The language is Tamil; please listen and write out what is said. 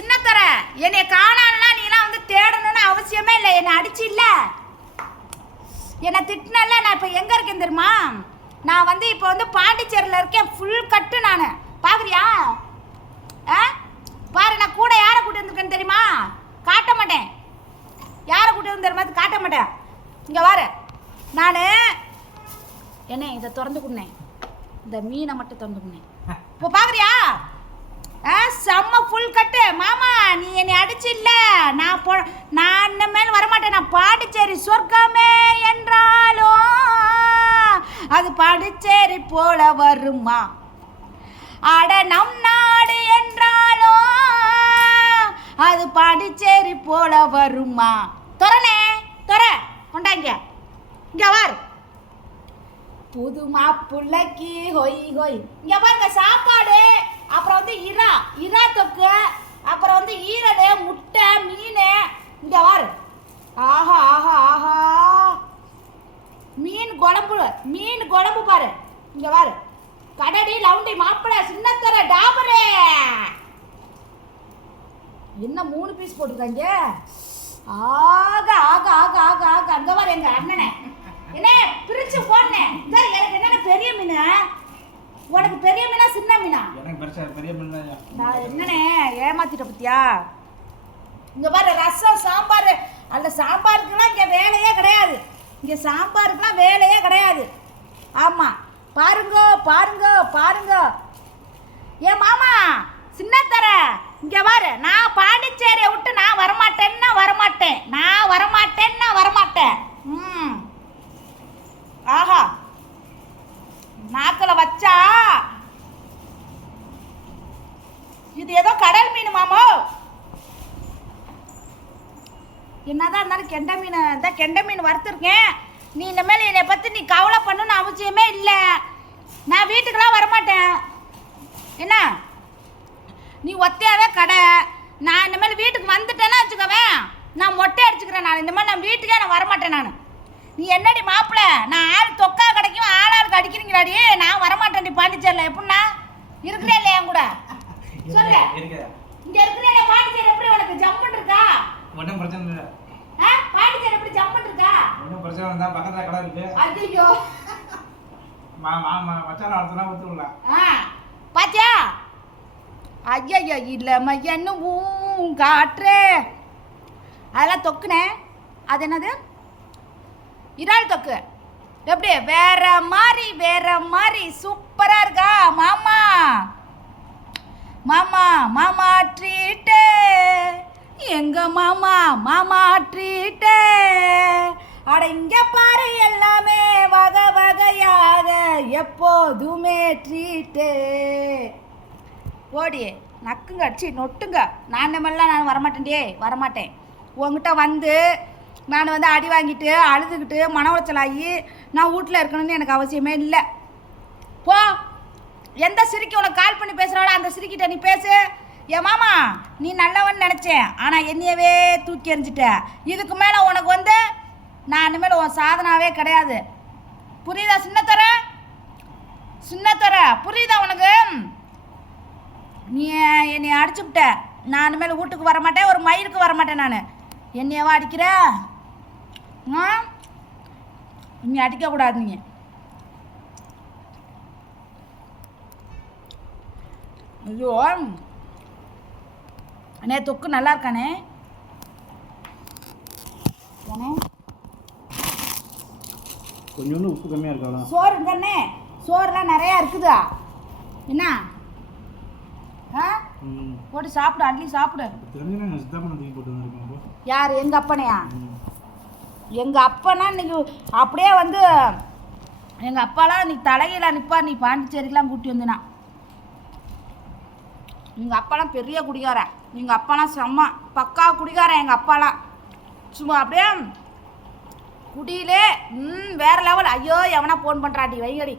சின்னத்தர. என்னை காணாலாம் நீலாம் வந்து தேடணும்னு அவசியமே இல்லை. என்னை அடிச்சு இல்ல. என்னை திட்டினல நான் இப்போ எங்கே இருக்கேன் தெரியுமா? நான் வந்து இப்போ வந்து பாண்டிச்சேரியில் இருக்கேன். ஃபுல் கட்டு நான். பார்க்குறியா? ஆ? பாரு நான் கூட யாரை கூட்டி வந்திருக்கேன்னு தெரியுமா? காட்ட மாட்டேன். யாரை கூட்டி வந்து தெரியுமா? காட்ட மாட்டேன். இங்கே வாரு. நான் என்ன இதை திறந்து கொடுனேன். இந்த மீனை மட்டும் திறந்து கொடுனேன். இப்போ பார்க்குறியா? ஆ செம்ம ஃபுல் கட்டு மாமா நீ என்னை அடிச்சில்ல. நான் போ நான் இனிமேல் வரமாட்டேன். நான் பாண்டிச்சேரி சொர்க்கமே என்றாலும் அது பாண்டிச்சேரி போல வருமா? அட நம் நாடு என்றாலும் அது பாண்டிச்சேரி போல வருமா? துறனே துற கொண்டாங்க. இங்க வார். புது மாப்புள்ளைக்கு ஹொய் ஹொய். இங்க பாருங்க சாப்பாடு. வந்து இரா இரா தொக்கு. அப்புறம் வந்து ஈரல் முட்டை மீன். இங்கே வாரு ஆஹா ஆஹா ஆஹா. மீன் குழம்பு மீன் குழம்பு பாரு. இங்கே வாரு கடடி லவுண்டி மாப்பிள சின்னத்தர டாபரே. என்ன மூணு பீஸ் போட்டிருக்காங்க? ஆக ஆக ஆக ஆக ஆக. அங்கே வாரு எங்க அண்ணன் என்ன பிரிச்சு போடனேன் சரி எனக்கு என்னென்ன பெரிய மீன் உனக்கு பெரிய மீனா சின்ன மீனா? எனக்கு பெருசா பெரிய மீன். நான் என்னண்ணே ஏமாத்திட்ட பத்தியா? இங்க பாரு ரசம் சாம்பார். அந்த சாம்பாருக்குலாம் இங்க வேலையே கிடையாது. இங்க சாம்பாருக்குலாம் வேலையே கிடையாது. ஆமா பாருங்க பாருங்க பாருங்க. ஏ மாமா சின்னத்தர இங்க பாரு நான் பாண்டிச்சேரியை விட்டு நான் வரமாட்டேன்னா வரமாட்டேன். நான் வரமாட்டேன்னா வரமாட்டேன். ம். ஆஹா நாக்கில் வச்சா இது ஏதோ கடல் மீன் மாமோ? என்னதான் இருந்தாலும் கெண்டை மீன் தான் கெண்டை மீன் வறுத்துருக்கேன். நீ இனிமேல் என்னை பற்றி நீ கவலை பண்ணணும்னு அவசியமே இல்லை. நான் வீட்டுக்கெலாம் வரமாட்டேன். என்ன? நீ ஒத்தையாவே கடை. நான் இனிமேல் வீட்டுக்கு வந்துட்டேன்னா வச்சுக்கவேன். நான் மொட்டை அடிச்சுக்கிறேன் நான். இனிமேல் நான் வீட்டுக்கே நான் வரமாட்டேன் நான். நீ என்னடி மாப்பிள்ள நான் ஆள் தொக்கா கிடைக்கும் ஆளுக்கு அடிக்கிறீங்களாடி. நான் வரமாட்டேன்டி பாண்டிச்சேரியில். எப்படின்னா இருக்கிறே இல்லையா என் கூட? சொல்லு இங்க இருக்கிற பாண்டிச்சேரி எப்படி உனக்கு? ஜம்முன்னு இருக்கா ஒன்றும் பிரச்சனை இல்லை. ஆ? பாண்டிச்சேரி எப்படி ஜம்முன்னு இருக்கா ஒன்றும் பிரச்சனை இருந்தால் பக்கத்தில் கடை இருக்கு. ஐயோ மச்சான் பாத்தியா? இல்ல காற்றே. அதெல்லாம் தொக்குனே. அது என்னது? இறால் தொக்கு. எப்படி? வேற மாதிரி வேற மாதிரி சூப்பரா இருக்கா மாமா மாமா மாற்றிட்டே எங்க மாமா மாமா அட இங்க பாரு எல்லாமே வகை வகையாக எப்போதுமே ட்ரீட்டு. ஓடி நக்குங்க அடிச்சு நொட்டுங்க. நான் மாதிரிலாம் நான் வரமாட்டேன்டியே வரமாட்டேன். உங்ககிட்ட வந்து நான் வந்து அடி வாங்கிட்டு அழுதுகிட்டு மன உளைச்சலாகி நான் வீட்டில் இருக்கணும்னு எனக்கு அவசியமே இல்லை. போ. எந்த சிரிக்கு உனக்கு கால் பண்ணி பேசுகிறாளோ அந்த சிரிக்கிட்ட நீ பேசு. என் மாமா நீ நல்லவன் நினச்சேன். ஆனால் என்னையவே தூக்கி எறிஞ்சிட்ட. இதுக்கு மேலே உனக்கு வந்து நான் இனிமேல் உன் சாதனாவே கிடையாது. புரியுதா சின்னத்தர? சின்னத்தர புரியுதா உனக்கு? நீ என்னை அடிச்சுவிட்ட நான் இனிமேல் வீட்டுக்கு வர மாட்டேன் ஒரு மயிலுக்கு வர மாட்டேன் நான். என்னையவா அடிக்கிற? ஆ? நீ அடிக்கக்கூடாது நீங்கள் ஐயோ அண்ணே தொக்கு நல்லா இருக்கானே? கொஞ்சோண்டு உப்பு கம்மியாக இருக்காதான் சோறு இருங்கண்ணே சோறுலாம் நிறையா இருக்குதா? என்ன? ஆ? போட்டு சாப்பிடு அட்லி சாப்பிடு. யார்? எங்கள் அப்பனையா? எங்கள் அப்பனா இன்னைக்கு அப்படியே வந்து எங்கள் அப்பாலாம் நீ தலையில நிற்பா நீ பாண்டிச்சேரிக்கெலாம் கூட்டி வந்தினா. எங்கள் அப்பாலாம் பெரிய குடிகாரன். எங்கள் அப்பாலாம் செம்ம பக்கா குடிகாரன் எங்கள் அப்பாலாம். சும்மா அப்படியே குடியிலே ம் வேற லெவல் ஐயோ எவனா ஃபோன் பண்ணுறாடி வைகடி